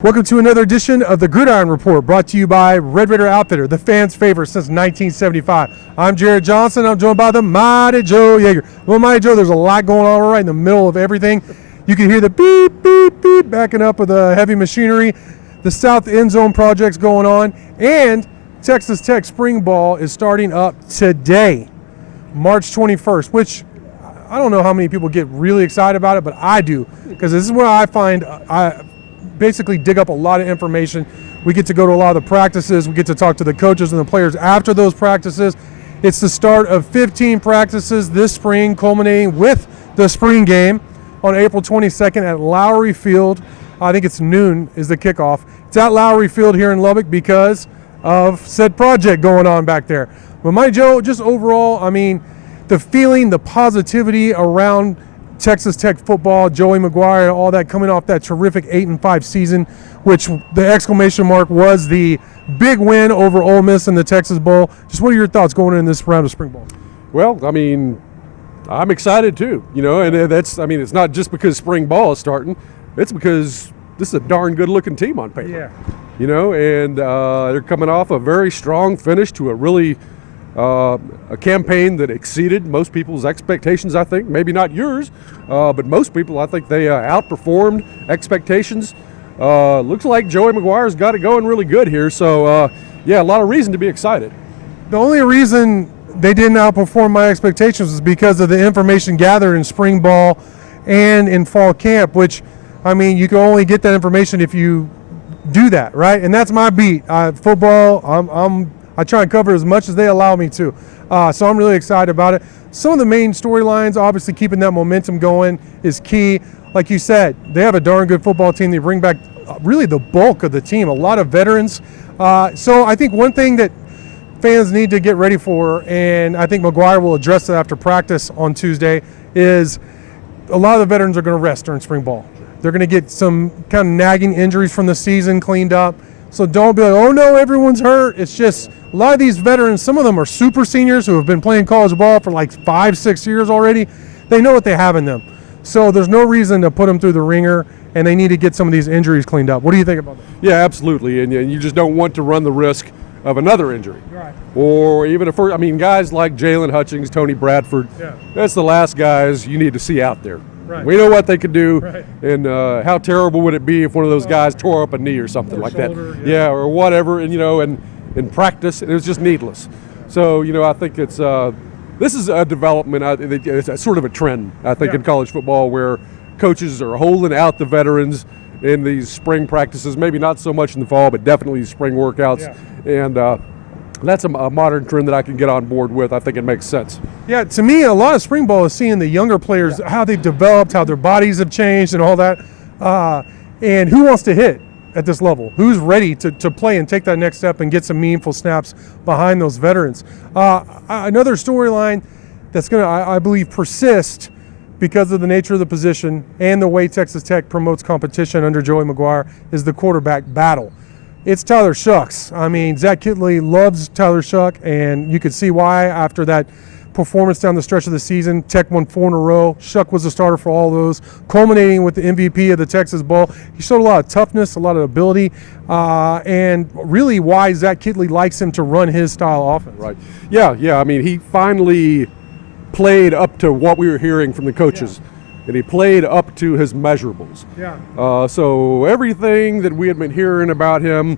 Welcome to another edition of the Gridiron Report, brought to you by Red Raider Outfitter, the fans' favorite since 1975. I'm Jared Johnson. I'm joined by the Mighty Joe Yeager. Well, Mighty Joe, there's a lot going on right in the middle of everything. You can hear the beep, beep, beep backing up with the heavy machinery. The South End Zone project's going on, and Texas Tech Spring Ball is starting up today, March 21st, which I don't know how many people get really excited about it, but I do, because this is where I find I basically dig up a lot of information. We get to go to a lot of the practices. We get to talk to the coaches and the players after those practices. It's the start of 15 practices this spring, culminating with the spring game on April 22nd at Lowry Field. I think it's noon is the kickoff. It's at Lowry Field here in Lubbock because of said project going on back there. But Mike Joe, just overall, I mean, the feeling, the positivity around Texas Tech football, Joey McGuire, all that coming off that terrific 8-5 season, which the exclamation mark was the big win over Ole Miss in the Texas Bowl. Just what are your thoughts going in this round of spring ball? Well, I mean, I'm excited too, and that's, I mean, it's not just because spring ball is starting, it's because this is a darn good looking team on paper. Yeah. And they're coming off a very strong finish to a really a campaign that exceeded most people's expectations, I think. Maybe not yours, but most people, I think they outperformed expectations. Looks like Joey McGuire's got it going really good here. So, yeah, a lot of reason to be excited. The only reason they didn't outperform my expectations was because of the information gathered in spring ball and in fall camp, which, I mean, you can only get that information if you do that, right? And that's my beat. Football, I try and cover as much as they allow me to. So I'm really excited about it. Some of the main storylines, obviously keeping that momentum going is key. Like you said, they have a darn good football team. They bring back really the bulk of the team, a lot of veterans. So I think one thing that fans need to get ready for, and I think McGuire will address it after practice on Tuesday, is a lot of the veterans are going to rest during spring ball. They're going to get some kind of nagging injuries from the season cleaned up. So don't be like, oh no, everyone's hurt. It's just a lot of these veterans, some of them are super seniors who have been playing college ball for like 5-6 years already. They know what they have in them. So there's no reason to put them through the ringer, and they need to get some of these injuries cleaned up. What do you think about that? Yeah, absolutely. And you just don't want to run the risk of another injury. Right. Or even guys like Jalen Hutchings, Tony Bradford, Yeah. that's the last guys you need to see out there. Right. We know what they could do, Right. and how terrible would it be if one of those guys tore up a knee or something Or like shoulder, that? yeah. Or whatever, and and in practice, it was just needless. So I think it's this is a development. It's a sort of a trend, I think, in college football where coaches are holding out the veterans in these spring practices. Maybe not so much in the fall, but definitely spring workouts, and that's a modern trend that I can get on board with. I think it makes sense. Yeah, to me, a lot of spring ball is seeing the younger players, how they've developed, how their bodies have changed and all that, and who wants to hit at this level, who's ready to play and take that next step and get some meaningful snaps behind those veterans. Another storyline that's going to, I believe, persist because of the nature of the position and the way Texas Tech promotes competition under Joey McGuire is the quarterback battle. It's Tyler Shucks. I mean, Zach Kittley loves Tyler Shuck, and you could see why after that performance down the stretch of the season. Tech won 4 in a row. Shuck was the starter for all those, culminating with the MVP of the Texas Bowl. He showed a lot of toughness, a lot of ability, and really why Zach Kittley likes him to run his style offense. Right. Yeah. I mean, he finally played up to what we were hearing from the coaches. And he played up to his measurables. Yeah. So everything that we had been hearing about him,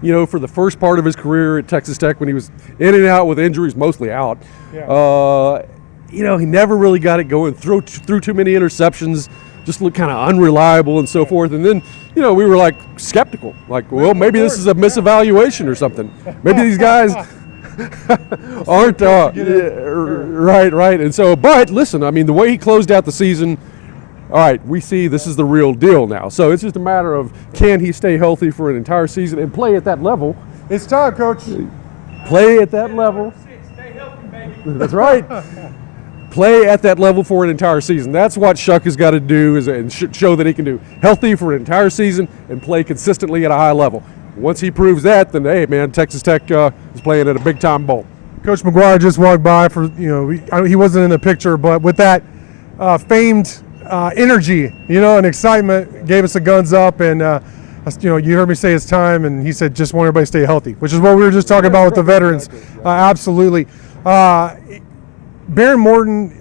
for the first part of his career at Texas Tech when he was in and out with injuries, mostly out, he never really got it going, threw too many interceptions, just looked kind of unreliable and so forth. And then, we were like skeptical, like, well, maybe this is a misevaluation or something. Maybe these guys aren't right. And so, but listen, I mean, the way he closed out the season, all right, we see this is the real deal now. So it's just a matter of, can he stay healthy for an entire season and play at that level? It's time, Coach. Play at that level. Stay healthy, baby. That's right. Play at that level for an entire season. That's what Shuck has got to do, and show that he can do healthy for an entire season and play consistently at a high level. Once he proves that, then hey, man, Texas Tech is playing at a big-time bowl. Coach McGuire just walked by for, he wasn't in the picture, but with that famed energy, and excitement, gave us a guns up, and You heard me say it's time, and he said just want everybody to stay healthy, which is what we were just talking about with the veterans. Absolutely. Baron Morton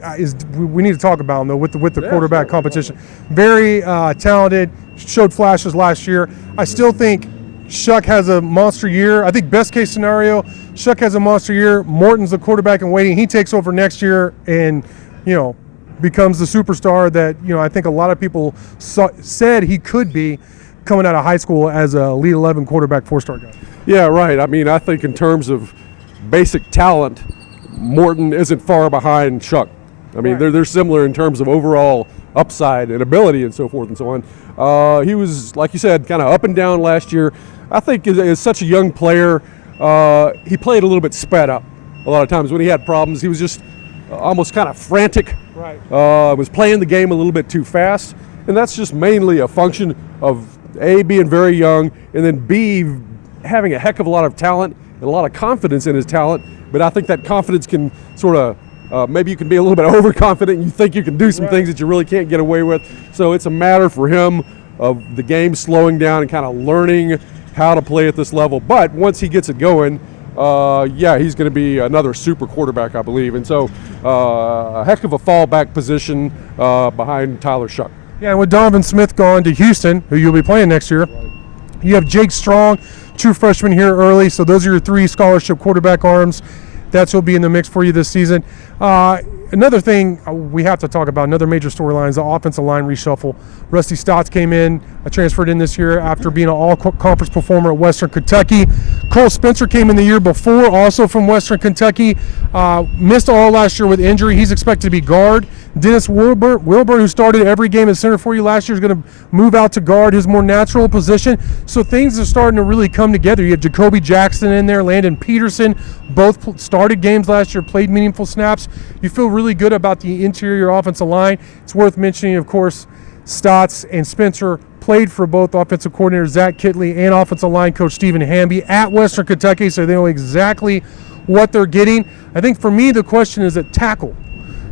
we need to talk about him though with the quarterback competition. Very talented, showed flashes last year. I still think Shuck has a monster year. I think best case scenario, Shuck has a monster year. Morton's the quarterback in waiting. He takes over next year and becomes the superstar that I think a lot of people said he could be coming out of high school as a Elite 11 quarterback, 4-star guy. Yeah, right. I mean, I think in terms of basic talent, Morton isn't far behind Shuck. I mean, they're similar in terms of overall upside and ability and so forth and so on. He was, like you said, kind of up and down last year. I think as such a young player, he played a little bit sped up. A lot of times when he had problems, he was just almost kind of frantic. Right. Was playing the game a little bit too fast. And that's just mainly a function of A, being very young, and then B, having a heck of a lot of talent and a lot of confidence in his talent. But I think that confidence can sort of, maybe you can be a little bit overconfident and you think you can do some things that you really can't get away with. So it's a matter for him of the game slowing down and kind of learning how to play at this level. But once he gets it going, he's going to be another super quarterback, I believe. And so a heck of a fallback position behind Tyler Shuck. Yeah, and with Donovan Smith gone to Houston, who you'll be playing next year, you have Jake Strong, true freshman here early. So those are your 3 scholarship quarterback arms. That's will be in the mix for you this season. Another thing we have to talk about, another major storyline, is the offensive line reshuffle. Rusty Stotts came in, transferred in this year after being an all-conference performer at Western Kentucky. Cole Spencer came in the year before, also from Western Kentucky. Missed all last year with injury. He's expected to be guard. Dennis Wilburn, who started every game at center for you last year, is going to move out to guard, his more natural position. So things are starting to really come together. You have Jacoby Jackson in there, Landon Peterson, both started games last year, played meaningful snaps. You feel really good about the interior offensive line. It's worth mentioning, of course, Stotts and Spencer played for both offensive coordinator Zach Kitley and offensive line coach Stephen Hamby at Western Kentucky, so they know exactly what they're getting. I think for me the question is at tackle.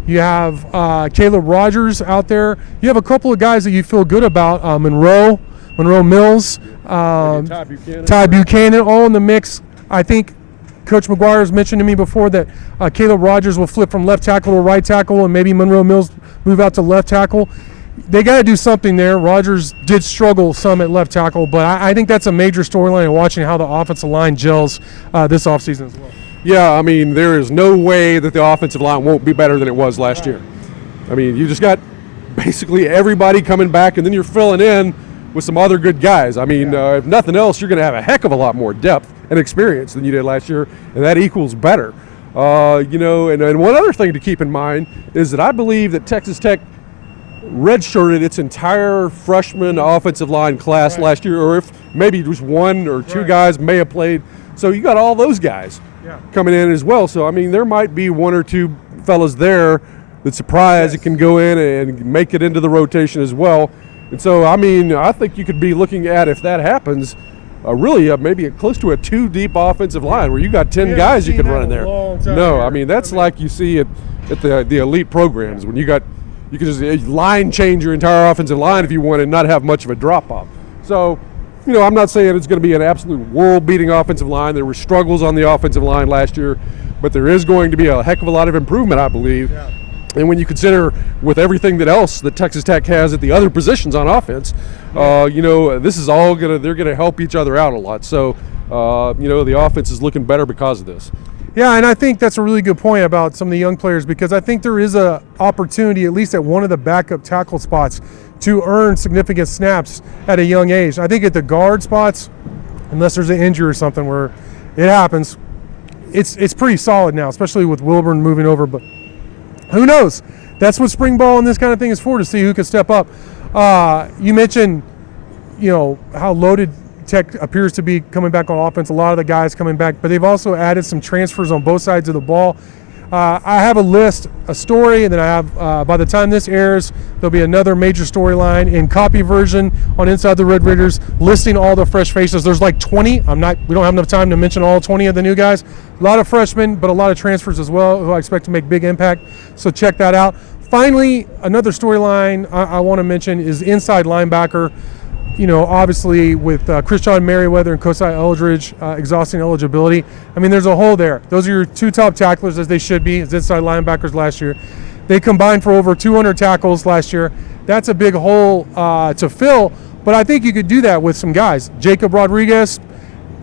You have Caleb Rogers out there. You have a couple of guys that you feel good about, Monroe Mills, Ty Buchanan, all in the mix. I think Coach McGuire has mentioned to me before that Caleb Rogers will flip from left tackle to right tackle, and maybe Monroe Mills move out to left tackle. They got to do something there. Rogers did struggle some at left tackle, but I think that's a major storyline in watching how the offensive line gels this offseason as well. Yeah, I mean, there is no way that the offensive line won't be better than it was last year. I mean, you just got basically everybody coming back, and then you're filling in with some other good guys. I mean, if nothing else, you're going to have a heck of a lot more depth and experience than you did last year, and that equals better. And one other thing to keep in mind is that I believe that Texas Tech redshirted its entire freshman offensive line class last year, or if maybe just 1 or 2 guys may have played. So you got all those guys coming in as well. So, I mean, there might be 1 or 2 fellas there that surprise it can go in and make it into the rotation as well. And so, I mean, I think you could be looking at, if that happens, maybe close to a 2-deep offensive line where you got 10 guys you can run in there. No, I mean, that's like you see at the elite programs when you can just line change your entire offensive line if you want and not have much of a drop-off. So, I'm not saying it's going to be an absolute world-beating offensive line. There were struggles on the offensive line last year, but there is going to be a heck of a lot of improvement, I believe. Yeah. And when you consider with everything else that Texas Tech has at the other positions on offense, this is all they're going to help each other out a lot. So, the offense is looking better because of this. Yeah, and I think that's a really good point about some of the young players, because I think there is a opportunity, at least at one of the backup tackle spots, to earn significant snaps at a young age. I think at the guard spots, unless there's an injury or something where it happens, it's pretty solid now, especially with Wilburn moving over. But who knows? That's what spring ball and this kind of thing is for, to see who can step up. You mentioned, how loaded Tech appears to be coming back on offense. A lot of the guys coming back, but they've also added some transfers on both sides of the ball. I have a story, and then I have, by the time this airs, there'll be another major storyline in copy version on Inside the Red Raiders, listing all the fresh faces. There's like 20. We don't have enough time to mention all 20 of the new guys. A lot of freshmen, but a lot of transfers as well, who I expect to make big impact. So check that out. Finally, another storyline I want to mention is inside linebacker. obviously with Krishan Merriweather and Kosai Eldridge exhausting eligibility, I mean, there's a hole there. Those are your two top tacklers, as they should be, as inside linebackers last year. They combined for over 200 tackles last year. That's a big hole to fill, but I think you could do that with some guys. Jacob Rodriguez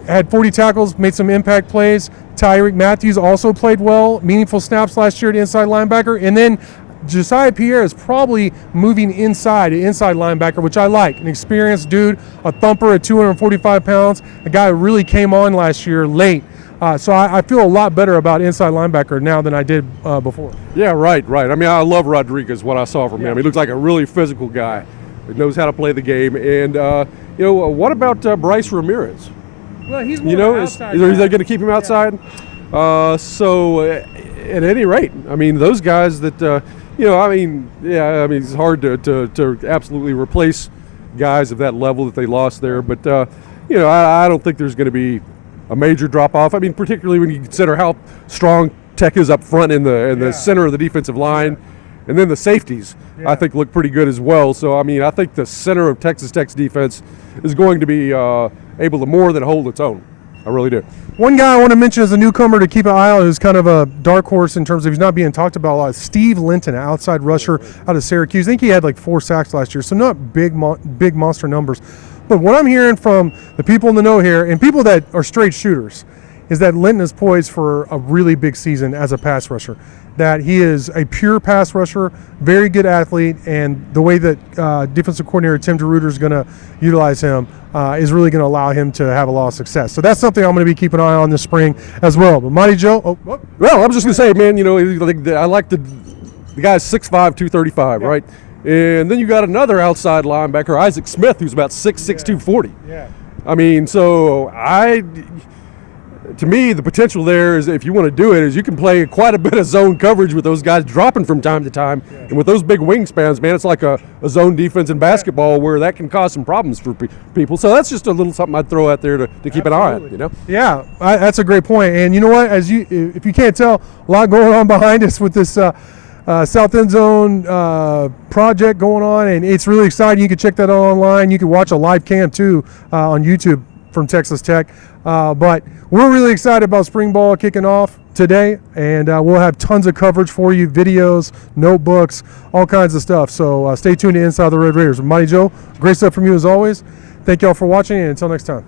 had 40 tackles, made some impact plays. Tyreek Matthews also played well, meaningful snaps last year at inside linebacker. And then Josiah Pierre is probably moving inside linebacker, which I like. An experienced dude, a thumper at 245 pounds, a guy who really came on last year late. So I feel a lot better about inside linebacker now than I did before. Yeah, right. I mean, I love Rodriguez, what I saw from him. He looks like a really physical guy. He knows how to play the game. And, what about Bryce Ramirez? Well, he's more outside. Is they going to keep him outside? At any rate, I mean, those guys that, it's hard to absolutely replace guys of that level that they lost there. But, I don't think there's going to be a major drop-off. I mean, particularly when you consider how strong Tech is up front in the center of the defensive line. And then the safeties, I think, look pretty good as well. So, I mean, I think the center of Texas Tech's defense is going to be able to more than hold its own. I really do. One guy I want to mention as a newcomer to keep an eye on, who's kind of a dark horse in terms of he's not being talked about a lot, is Steve Linton, outside rusher out of Syracuse. I think he had like 4 sacks last year, so not big monster numbers. But what I'm hearing from the people in the know here and people that are straight shooters is that Linton is poised for a really big season as a pass rusher. That he is a pure pass rusher, very good athlete, and the way that defensive coordinator Tim DeRuyter is going to utilize him is really going to allow him to have a lot of success. So that's something I'm going to be keeping an eye on this spring as well. But Mighty Joe, well, I'm just going to say, man, I like the guy's 6'5", 235, right? And then you got another outside linebacker, Isaac Smith, who's about 6'6", 240. Yeah. I mean, to me, the potential there is, if you want to do it, is you can play quite a bit of zone coverage with those guys dropping from time to time. Yeah. And with those big wingspans, man, it's like a zone defense in basketball where that can cause some problems for people. So that's just a little something I'd throw out there to keep an eye on, Yeah, that's a great point. And you know what? If you can't tell, a lot going on behind us with this South End Zone project going on, and it's really exciting. You can check that out online. You can watch a live cam, too, on YouTube from Texas Tech. But we're really excited about spring ball kicking off today, and we'll have tons of coverage for you, videos, notebooks, all kinds of stuff. So stay tuned to Inside the Red Raiders. Mighty Joe, great stuff from you as always. Thank y'all for watching, and until next time.